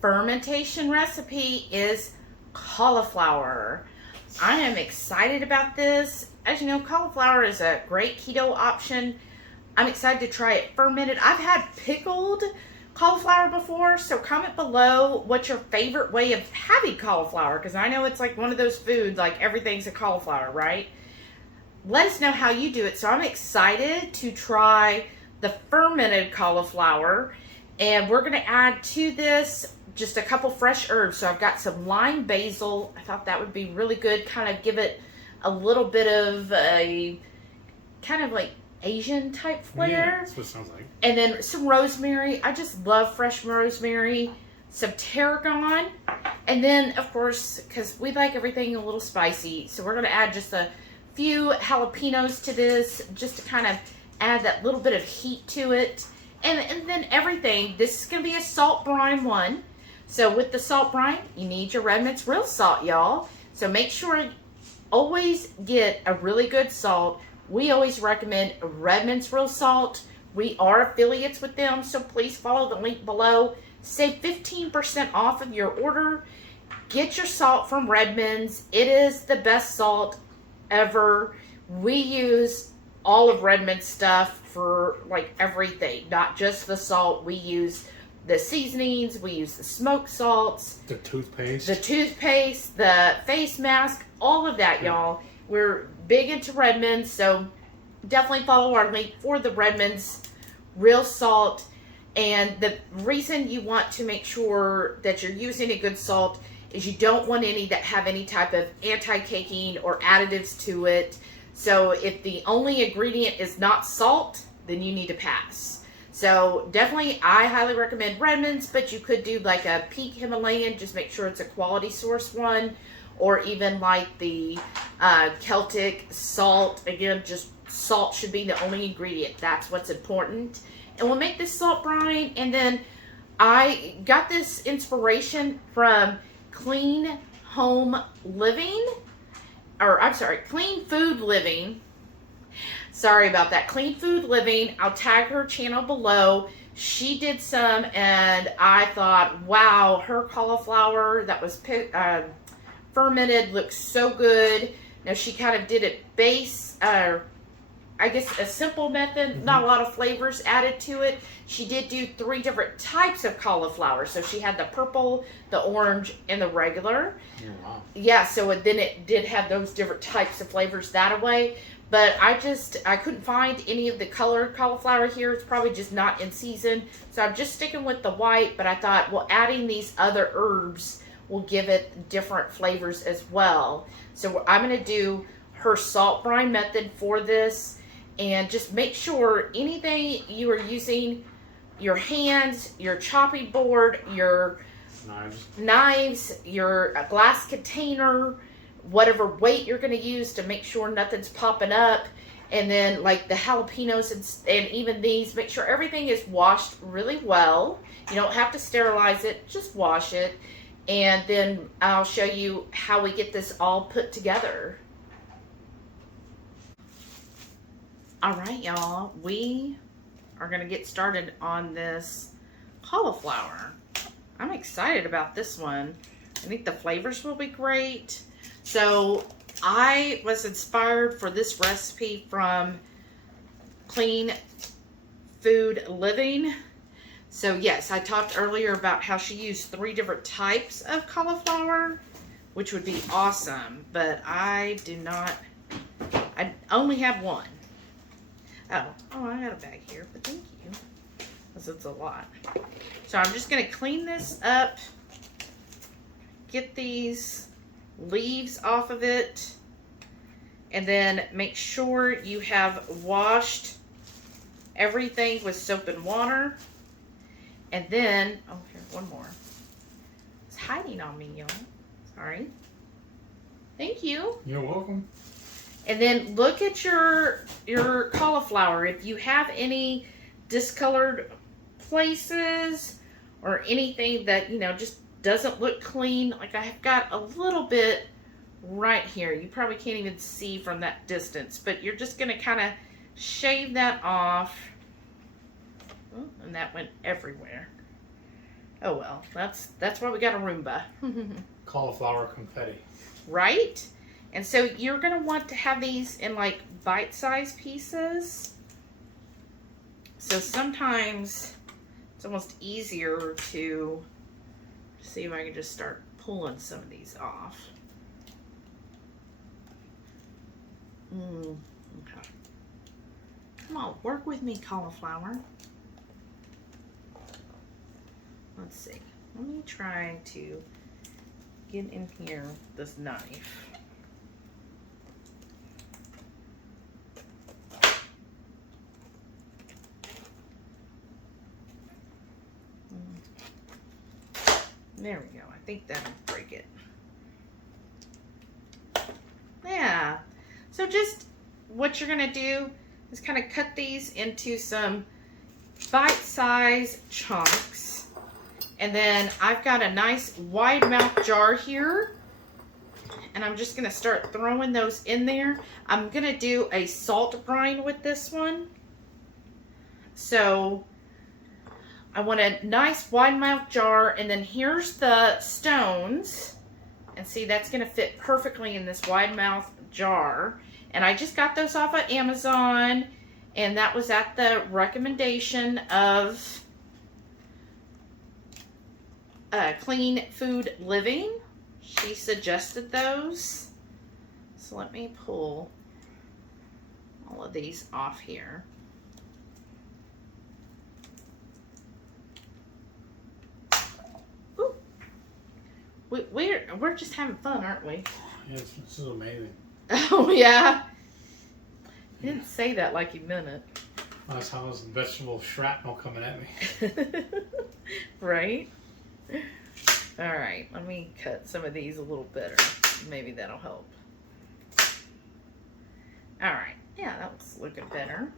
fermentation recipe is cauliflower. I am excited about this. As you know, cauliflower is a great keto option. I'm excited to try it fermented. I've had pickled cauliflower before, so comment below what's your favorite way of having cauliflower, because I know it's like one of those foods, like everything's a cauliflower, right? Let us know how you do it. So I'm excited to try the fermented cauliflower, and we're going to add to this just a couple fresh herbs. So I've got some lime basil. I thought that would be really good, kind of give it a little bit of a kind of like Asian type flair. Yeah, that's what it sounds like. And then some rosemary. I just love fresh rosemary. Some tarragon. And then, of course, because we like everything a little spicy, so we're going to add just a few jalapenos to this, just to kind of add that little bit of heat to it. And then everything. This is going to be a salt brine one. So with the salt brine, you need your Redmond's real salt, y'all. So make sure always get a really good salt. We always recommend Redmond's real salt. We are affiliates with them, so please follow the link below. Save 15% off of your order. Get your salt from Redmond's. It is the best salt ever. We use all of Redmond's stuff for like everything, not just the salt. We use the seasonings, we use the smoked salts, the toothpaste, the face mask, all of that, y'all. We're big into Redmond's, so definitely follow our link for the Redmond's real salt. And the reason you want to make sure that you're using a good salt is you don't want any that have any type of anti-caking or additives to it. So if the only ingredient is not salt, then you need to pass. So definitely, I highly recommend Redmond's, but you could do like a Peak Himalayan, just make sure it's a quality source one, or even like the Celtic salt. Again, just salt should be the only ingredient. That's what's important. And we'll make this salt brine, and then I got this inspiration from Clean Home Living, or I'm sorry, Clean Food Living. Sorry about that. Clean Food Living. I'll tag her channel below. She did some, and I thought, wow, her cauliflower that was fermented looks so good. Now, she kind of did it base, I guess a simple method, not a lot of flavors added to it. She did do 3 different types of cauliflower. So she had the purple, the orange, and the regular. Oh, wow. Yeah, so then it did have those different types of flavors that way. But I couldn't find any of the colored cauliflower here. It's probably just not in season. So I'm just sticking with the white, but I thought, well, adding these other herbs will give it different flavors as well. So I'm going to do her salt brine method for this. And just make sure anything you are using, your hands, your chopping board, your knives, your glass container, whatever weight you're going to use to make sure nothing's popping up. And then like the jalapenos and even these, make sure everything is washed really well. You don't have to sterilize it, just wash it. And then I'll show you how we get this all put together. All right, y'all, we are going to get started on this cauliflower. I'm excited about this one. I think the flavors will be great. So I was inspired for this recipe from Clean Food Living. So yes, I talked earlier about how she used 3 different types of cauliflower, which would be awesome, but I only have one. Oh, I got a bag here, but thank you, because it's a lot. So I'm just going to clean this up, get these leaves off of it, and then make sure you have washed everything with soap and water. And then, oh, here, one more. It's hiding on me, y'all. Sorry. Thank you. You're welcome. And then look at your cauliflower. If you have any discolored places or anything that, just doesn't look clean, like I've got a little bit right here. You probably can't even see from that distance, but you're just going to kind of shave that off. Oh, and that went everywhere. Oh well, that's why we got a Roomba. Cauliflower confetti. Right? And so you're going to want to have these in like bite-sized pieces. So sometimes it's almost easier to see if I can just start pulling some of these off. Okay. Come on, work with me, cauliflower. Let's see. Let me try to get in here with this knife. There we go. I think that'll break it. Yeah. So just what you're going to do is kind of cut these into some bite-sized chunks. And then I've got a nice wide mouth jar here. And I'm just going to start throwing those in there. I'm going to do a salt brine with this one. So I want a nice wide mouth jar, and then here's the stones. And see, that's going to fit perfectly in this wide mouth jar. And I just got those off of Amazon, and that was at the recommendation of Clean Food Living. She suggested those. So let me pull all of these off here. We're just having fun, aren't we? Yeah, this is amazing. Oh, yeah? You didn't say that like you meant it. That's how those vegetable shrapnel coming at me. Right? Alright, let me cut some of these a little better. Maybe that'll help. Alright, yeah, that looks looking better.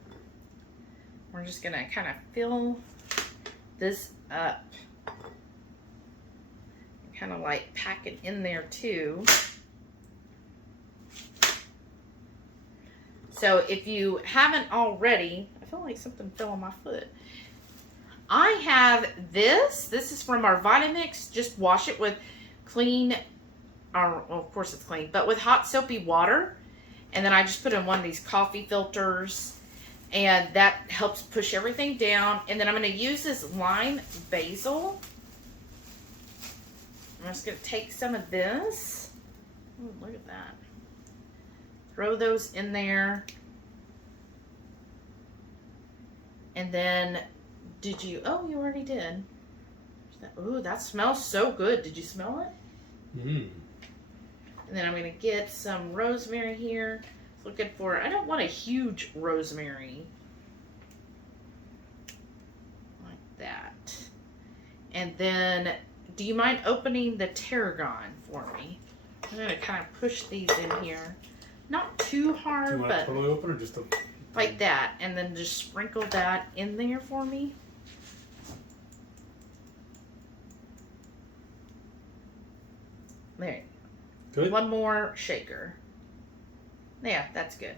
We're just going to kind of fill this up. Kind of like pack it in there too. So if you haven't already, I feel like something fell on my foot. I have this. This is from our Vitamix. Just wash it with clean, or well, of course it's clean, but with hot soapy water. And then I just put in one of these coffee filters, and that helps push everything down. And then I'm going to use this lime basil. I'm just going to take some of this. Ooh, look at that. Throw those in there. And then, oh, you already did. Ooh, that smells so good. Did you smell it? And then I'm going to get some rosemary here. Looking for, I don't want a huge rosemary. Like that. And then, do you mind opening the tarragon for me? I'm going to kind of push these in here. Not too hard, Do you want but it totally open or just a... like that. And then just sprinkle that in there for me. There you go. Good? One more shaker. Yeah, that's good.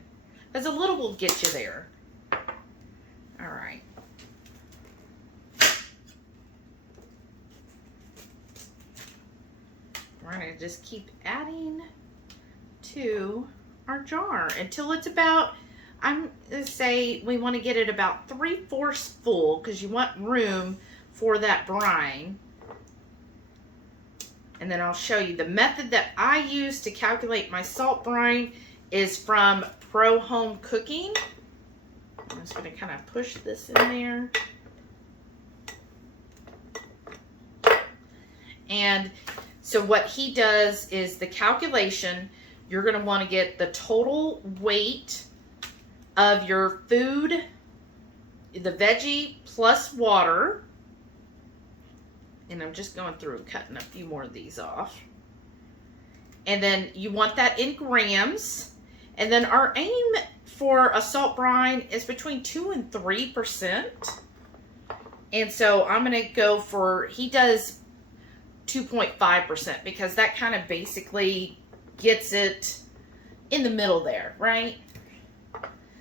Because a little will get you there. All right. We're going to just keep adding to our jar until it's about, I'm going to say we want to get it about 3/4 full because you want room for that brine. And then I'll show you the method that I use to calculate my salt brine is from Pro Home Cooking. I'm just going to kind of push this in there. And so what he does is the calculation, you're going to want to get the total weight of your food, the veggie plus water. And I'm just going through and cutting a few more of these off. And then you want that in grams. And then our aim for a salt brine is between 2 and 3%. And so I'm going to go for, he does 2.5% because that kind of basically gets it in the middle there, right?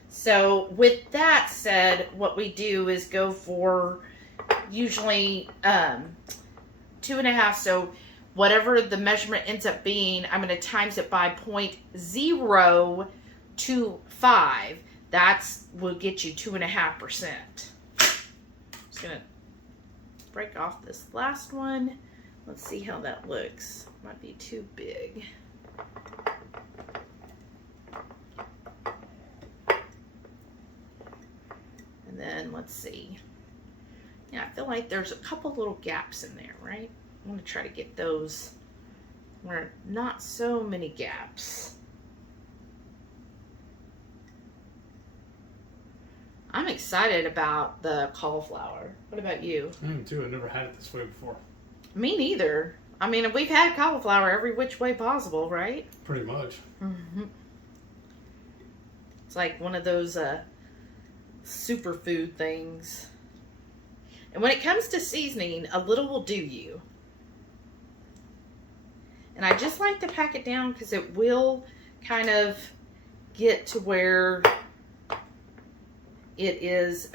So with that said, what we do is go for usually 2.5. So whatever the measurement ends up being, I'm going to times it by 0.025. That's will get you 2.5%. Just going to break off this last one. Let's see how that looks. Might be too big. And then let's see. Yeah, I feel like there's a couple little gaps in there, right? I'm going to try to get those where not so many gaps. I'm excited about the cauliflower. What about you? I am too. I've never had it this way before. Me neither. I mean, we've had cauliflower every which way possible, right? Pretty much. Mm-hmm. It's like one of those superfood things. And when it comes to seasoning, a little will do you. And I just like to pack it down because it will kind of get to where it is,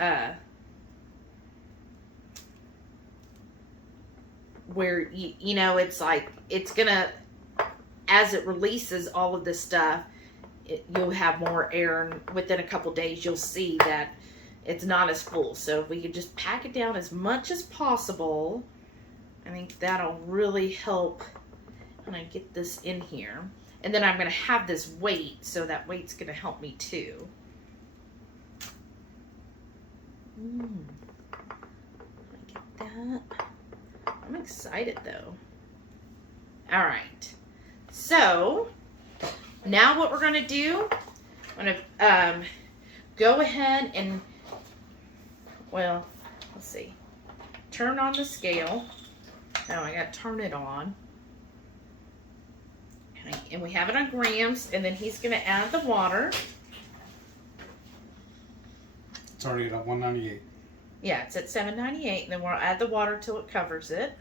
where, you know, it's like, it's gonna, as it releases all of this stuff, you'll have more air, and within a couple days you'll see that it's not as full. So if we could just pack it down as much as possible, I think that'll really help when I get this in here. And then I'm going to have this weight, so that weight's going to help me too. Get that. I'm excited though. All right. So now what we're going to do, I'm going to go ahead and, well, let's see. Turn on the scale. Now I got to turn it on. And we have it on grams, and then he's going to add the water. It's already at 198. Yeah, it's at 798, and then we'll add the water till it covers it.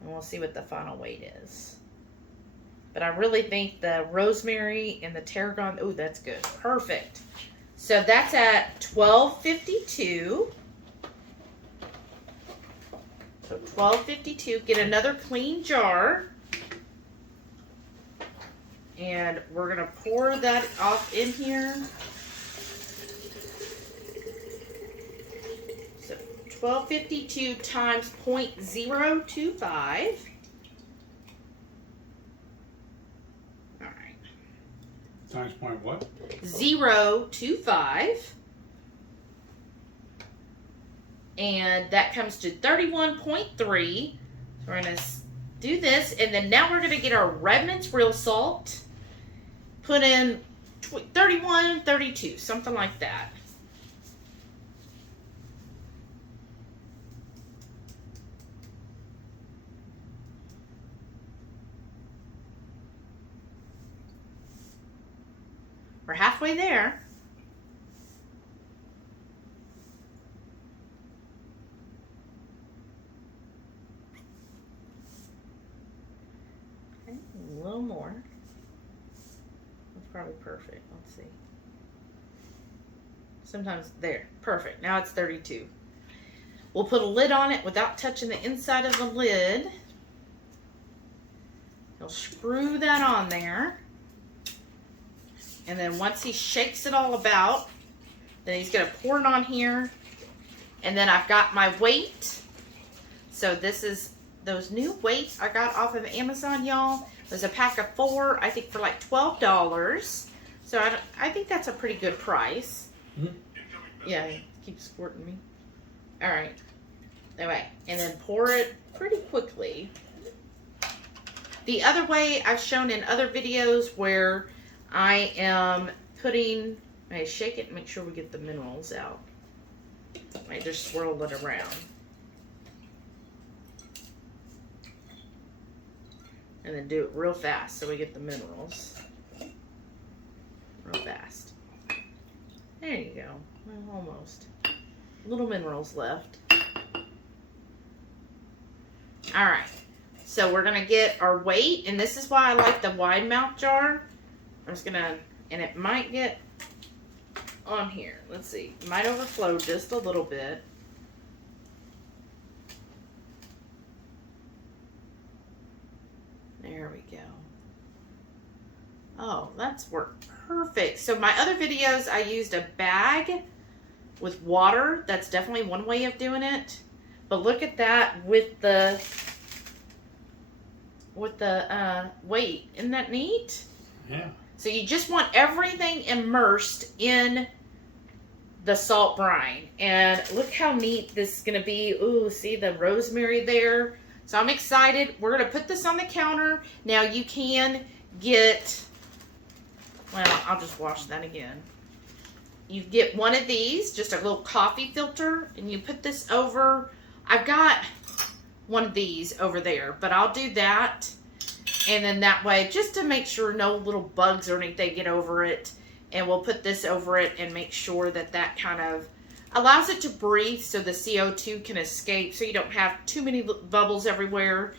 And we'll see what the final weight is. But I really think the rosemary and the tarragon, oh, that's good. Perfect. So that's at 1252. So 1252. Get another clean jar. And we're going to pour that off in here. So 1252 times 0.025. All right. Times point what? 0.025. And that comes to 31.3. So we're going to do this. And then now we're going to get our Redmond's real salt. Put in 31, 32, something like that. We're halfway there. Okay, a little more. That's probably perfect. Let's see. Sometimes there. Perfect. Now it's 32. We'll put a lid on it without touching the inside of the lid. He'll screw that on there. And then once he shakes it all about, then he's going to pour it on here. And then I've got my weight. So this is those new weights I got off of Amazon, y'all. There's a pack of 4, I think for like $12. So I think that's a pretty good price. Mm-hmm. Yeah, it keeps squirting me. All right. Anyway, and then pour it pretty quickly. The other way I've shown in other videos where I am putting, I shake it and make sure we get the minerals out. I just swirl it around. And then do it real fast so we get the minerals. Real fast. There you go. Well, almost. Little minerals left. Alright. So we're going to get our weight. And this is why I like the wide mouth jar. I'm just going to, and it might get on here. Let's see. It might overflow just a little bit. Oh, that's worked perfect. So my other videos, I used a bag with water. That's definitely one way of doing it. But look at that with the weight. Isn't that neat? Yeah. So you just want everything immersed in the salt brine. And look how neat this is going to be. Ooh, see the rosemary there? So I'm excited. We're going to put this on the counter. Now you can get, well, I'll just wash that again. You get one of these, just a little coffee filter, and you put this over. I've got one of these over there, but I'll do that. And then that way, just to make sure no little bugs or anything get over it. And we'll put this over it and make sure that that kind of allows it to breathe so the CO2 can escape, so you don't have too many bubbles everywhere,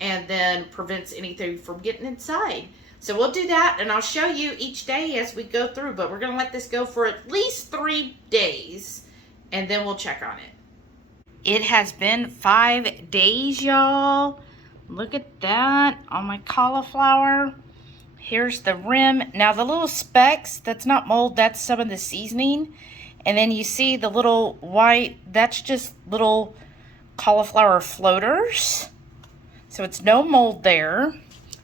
and then prevents anything from getting inside. So we'll do that, and I'll show you each day as we go through, but we're going to let this go for at least 3 days, and then we'll check on it. It has been 5 days, y'all. Look at that on my cauliflower. Here's the rim. Now the little specks, that's not mold, that's some of the seasoning. And then you see the little white, that's just little cauliflower floaters. So it's no mold there.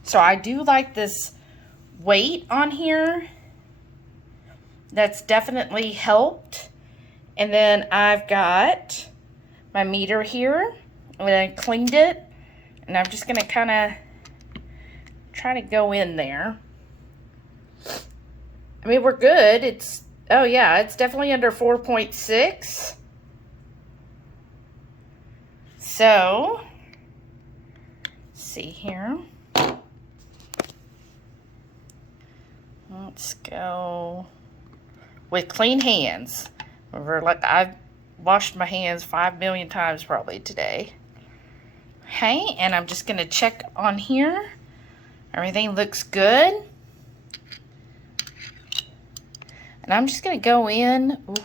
So I do like this weight on here. That's definitely helped. And then I've got my meter here. And I cleaned it. And I'm just going to kind of try to go in there. I mean, we're good. It's, oh yeah, it's definitely under 4.6. So, let's see here. Let's go with clean hands. Remember, like I've washed my hands 5 million times probably today. Okay, and I'm just going to check on here. Everything looks good. And I'm just going to go in. Ooh,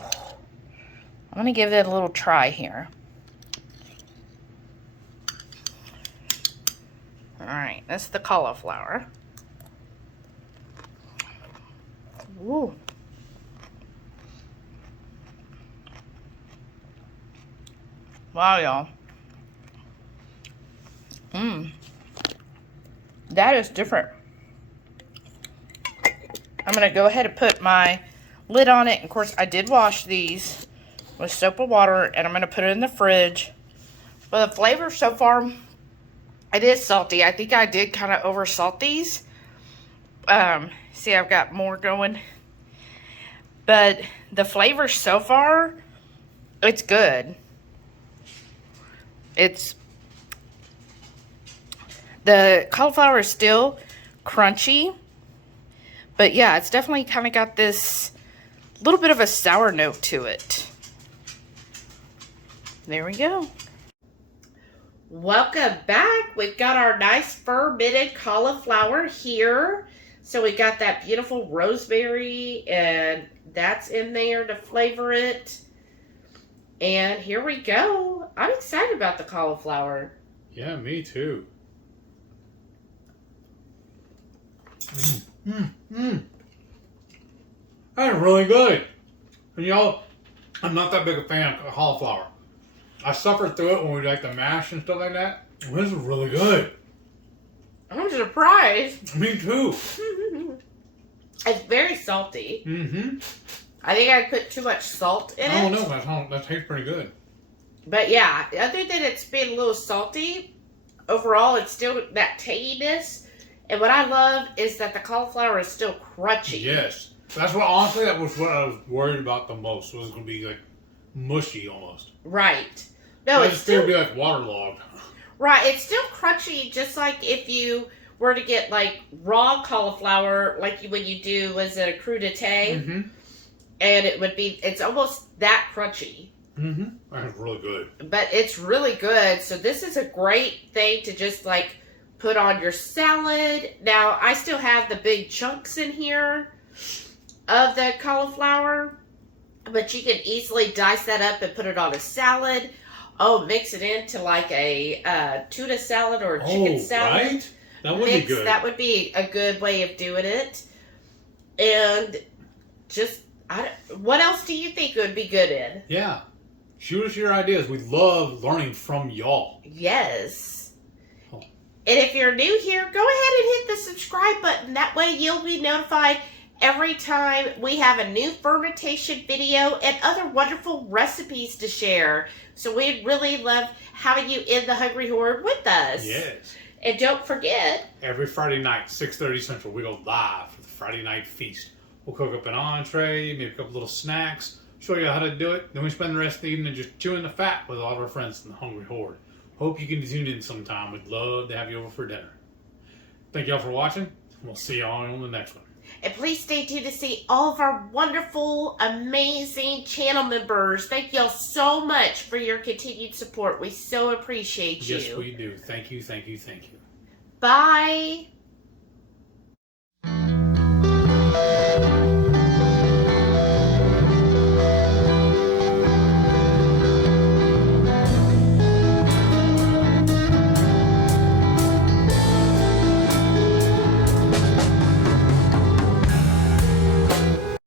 I'm going to give it a little try here. Alright, that's the cauliflower. Ooh. Wow, y'all. That is different. I'm going to go ahead and put my lid on it. Of course, I did wash these with soap and water, and I'm going to put it in the fridge. But the flavor so far, it is salty. I think I did kind of over salt these. See, I've got more going. But the flavor so far, it's good. The cauliflower is still crunchy. But yeah, it's definitely kind of got this little bit of a sour note to it. There we go. Welcome back. We've got our nice fermented cauliflower here. So we got that beautiful rosemary, and that's in there to flavor it. And here we go. I'm excited about the cauliflower. Yeah, me too. That's really good. And y'all, I'm not that big a fan of cauliflower. I suffered through it when we like the mash and stuff like that. This is really good. I'm surprised. Me too. It's very salty. Mm-hmm. I think I put too much salt in it. I don't know. That tastes pretty good. But yeah, other than it's being a little salty, overall it's still that tanginess. And what I love is that the cauliflower is still crunchy. Yes. That's what, honestly, that was what I was worried about the most. Was going to be like mushy almost. Right. No, it's still be like waterlogged. Right. It's still crunchy, just like if you were to get like raw cauliflower, like when you do, was it a crudité? Mm-hmm. And it would be, it's almost that crunchy. Mm-hmm. That's really good. But it's really good. So this is a great thing to just like put on your salad. Now, I still have the big chunks in here of the cauliflower, but you can easily dice that up and put it on a salad. Oh, mix it into like a tuna salad or a chicken salad. Right? That would be good. That would be a good way of doing it. And just, what else do you think would be good in? Yeah. Shoot us your ideas. We love learning from y'all. Yes. Oh. And if you're new here, go ahead and hit the subscribe button. That way you'll be notified every time we have a new fermentation video and other wonderful recipes to share. So we'd really love having you in the Hungry Horde with us. Yes. And don't forget, Every Friday night, 6:30 Central, we go live for the Friday night feast. We'll cook up an entree, maybe a couple little snacks, show you how to do it. Then we spend the rest of the evening just chewing the fat with all of our friends in the Hungry Horde. Hope you can tune in sometime. We'd love to have you over for dinner. Thank y'all for watching. We'll see y'all on the next one. and please stay tuned to see all of our wonderful, amazing channel members. Thank y'all so much for your continued support. We so appreciate you. Yes, we do. Thank you, thank you, thank you. Bye.